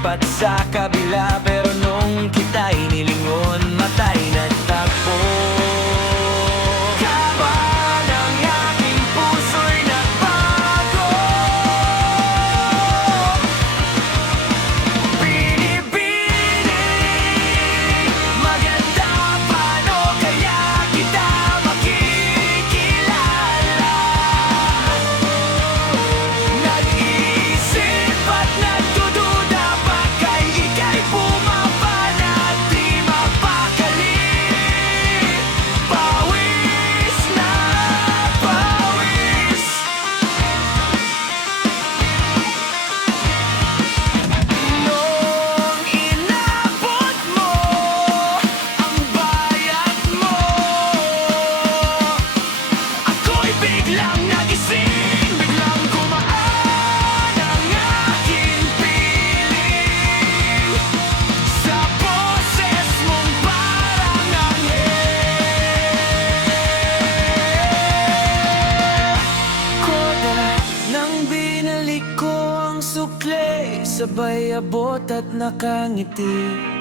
lumipat sa kabila, pero nung kita'y nilingon, matay nagtagpo. Kaba ng aking puso'y nagbago. Binibini, maganda paano kaya kita makikilala. Nag-iisip at nagdududa, baka'y ika'y bumaba na di mapakali. Pawis na pawis. Nung inabot mo ang bayad mo, ako'y biglang nagising, biglang gumaan ang aking piling. Sa boses mong parang anghel. Koda nang binalik ko ang sukle, sabay abot at nakangiti.